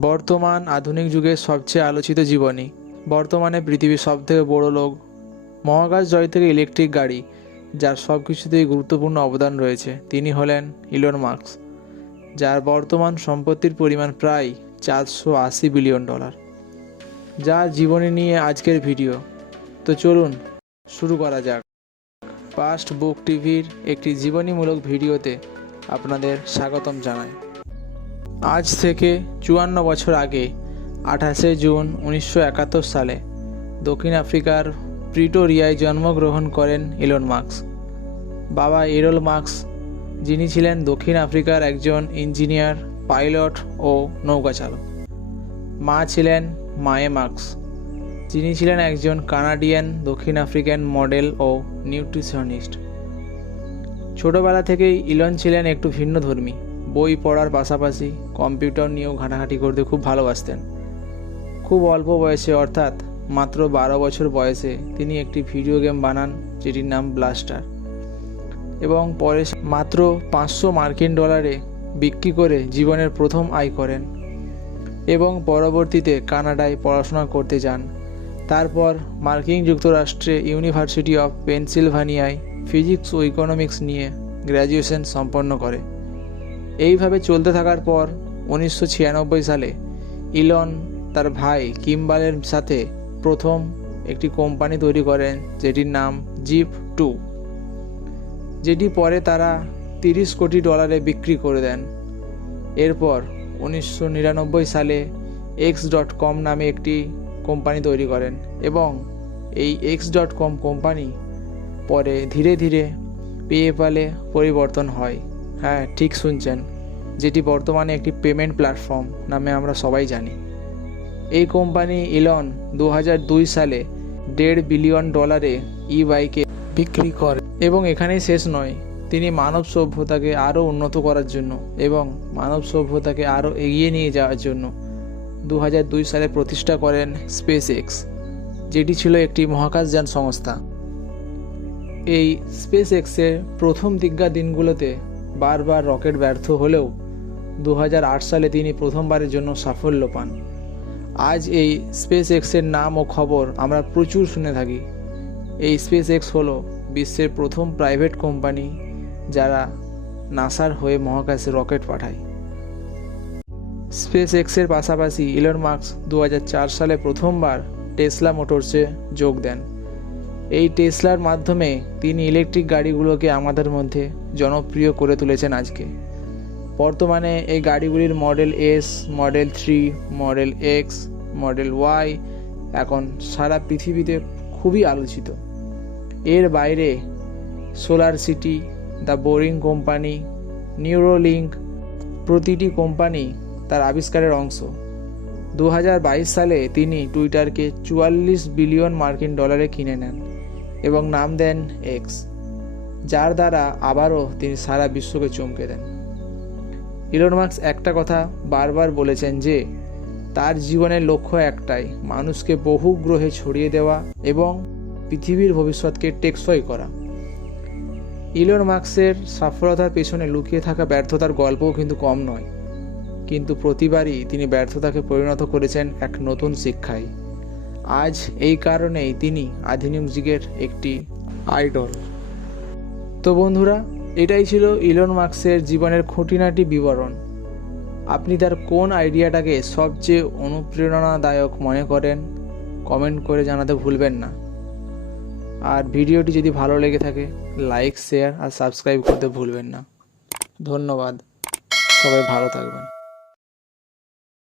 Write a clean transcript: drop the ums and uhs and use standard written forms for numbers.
বর্তমান আধুনিক যুগের সবচেয়ে আলোচিত জীবনী। বর্তমানে পৃথিবীর সবথেকে বড় লোক, মহাকাশ জয় থেকে ইলেকট্রিক গাড়ি, যার সব কিছুতেই গুরুত্বপূর্ণ অবদান রয়েছে, তিনি হলেন ইলন মাস্ক, যার বর্তমান সম্পত্তির পরিমাণ প্রায় $480 বিলিয়ন। যার জীবনী নিয়ে আজকের ভিডিও। তো চলুন শুরু করা যাক। পাস্ট বুক টিভির একটি জীবনীমূলক ভিডিওতে আপনাদের স্বাগতম জানাই। আজ থেকে 54 বছর আগে 28শে জুন 1971 সালে দক্ষিণ আফ্রিকার প্রিটোরিয়ায় জন্মগ্রহণ করেন ইলন মাস্ক। বাবা এরল মাস্ক, যিনি ছিলেন দক্ষিণ আফ্রিকার একজন ইঞ্জিনিয়ার, পাইলট ও নৌকা চালক। মা ছিলেন মায়ে মাস্ক, যিনি ছিলেন একজন কানাডিয়ান দক্ষিণ আফ্রিকান মডেল ও নিউট্রিশনিস্ট। ছোটবেলা থেকেই ইলন ছিলেন একটু ভিন্নধর্মী। বই পড়ার পাশাপাশি কম্পিউটার নিয়েও ঘাঁটাঘাঁটি করতে খুব ভালোবাসতেন। খুব অল্প বয়সে, অর্থাৎ মাত্র 12 বছর বয়সে তিনি একটি ভিডিও গেম বানান, যেটির নাম ব্লাস্টার, এবং পরে মাত্র $500 বিক্রি করে জীবনের প্রথম আয় করেন এবং পরবর্তীতে কানাডায় পড়াশোনা করতে যান। তারপর মার্কিন যুক্তরাষ্ট্রে ইউনিভার্সিটি অফ পেনসিলভানিয়ায় ফিজিক্স ও ইকোনমিক্স নিয়ে গ্র্যাজুয়েশন সম্পন্ন করে। এইভাবে চলতে থাকার পর 1996 সালে ইলন তার ভাই কিম্বালের সাথে প্রথম একটি কোম্পানি তৈরি করেন, যেটির নাম জিপ2, যেটি পরে তারা $30 কোটি বিক্রি করে দেন। এরপর 1999 সালে X.com নামে একটি কোম্পানি তৈরি করেন এবং এই X.com কোম্পানি পরে ধীরে ধীরে পেপ্যালে পরিবর্তন হয়। হ্যাঁ, ঠিক শুনছেন, যেটি বর্তমানে একটি পেমেন্ট প্ল্যাটফর্ম নামে আমরা সবাই জানি। এই কোম্পানি ইলন 2002 সালে $1.5 বিলিয়ন ই-বাইকে বিক্রি করে। এবং এখানেই শেষ নয়, তিনি মানব সভ্যতাকে আরও উন্নত করার জন্য এবং মানব সভ্যতাকে আরও এগিয়ে নিয়ে যাওয়ার জন্য 2002 সালে প্রতিষ্ঠা করেন স্পেস এক্স, যেটি ছিল একটি মহাকাশযান সংস্থা। এই স্পেস এক্সের প্রথম দিনগুলোতে বারবার রকেট ব্যর্থ হলেও 2008 সালে তিনি প্রথমবারের জন্য সাফল্য পান। আজ এই স্পেস এক্সের নাম ও খবর আমরা প্রচুর শুনে থাকি। এই স্পেস এক্স হলো বিশ্বের প্রথম প্রাইভেট কোম্পানি যারা নাসার হয়ে মহাকাশে রকেট পাঠায়। স্পেস এক্সের পাশাপাশি ইলন মাস্ক 2004 সালে প্রথমবার টেসলা মোটরসে যোগ দেন। এই টেসলার মাধ্যমে তিনি ইলেকট্রিক গাড়িগুলোকে আমাদের মধ্যে জনপ্রিয় করে তুলেছেন আজকে। বর্তমানে এই গাড়িগুলির model S, model 3, model X, model Y এখন সারা পৃথিবীতে খুবই আলোচিত। এর বাইরে Solar City, the Boring Company, Neuralink প্রতিটি কোম্পানি তার আবিষ্কারের অংশ। 2022 সালে তিনি টুইটারকে $44 বিলিয়ন কিনে নেন এবং নাম দেন এক্স, যার দ্বারা আবারও তিনি সারা বিশ্বকে চমকে দেন। ইলন মাস্ক একটা কথা বারবার বলেছেন যে তার জীবনের লক্ষ্য একটাই, মানুষকে বহু গ্রহে ছড়িয়ে দেওয়া এবং পৃথিবীর ভবিষ্যৎকে টেকসই করা। ইলন মাস্কের সফলতার পেছনে লুকিয়ে থাকা ব্যর্থতার গল্পও কিন্তু কম নয়, কিন্তু প্রতিবারই তিনি ব্যর্থতাকে পরিণত করেছেন এক নতুন শিক্ষায়। আজ এই কারণেই তিনি আধুনিক যুগের একটি আইডল। তো বন্ধুরা, এটাই ছিল ইলন মাস্কের জীবনের খুঁটিনাটি বিবরণ। আপনি তার কোন আইডিয়াটাকে সবচেয়ে অনুপ্রেরণাদায়ক মনে করেন কমেন্ট করে জানাতে ভুলবেন না। আর ভিডিওটি যদি ভালো লেগে থাকে লাইক, শেয়ার আর সাবস্ক্রাইব করতে ভুলবেন না। ধন্যবাদ, সবাই ভালো থাকবেন।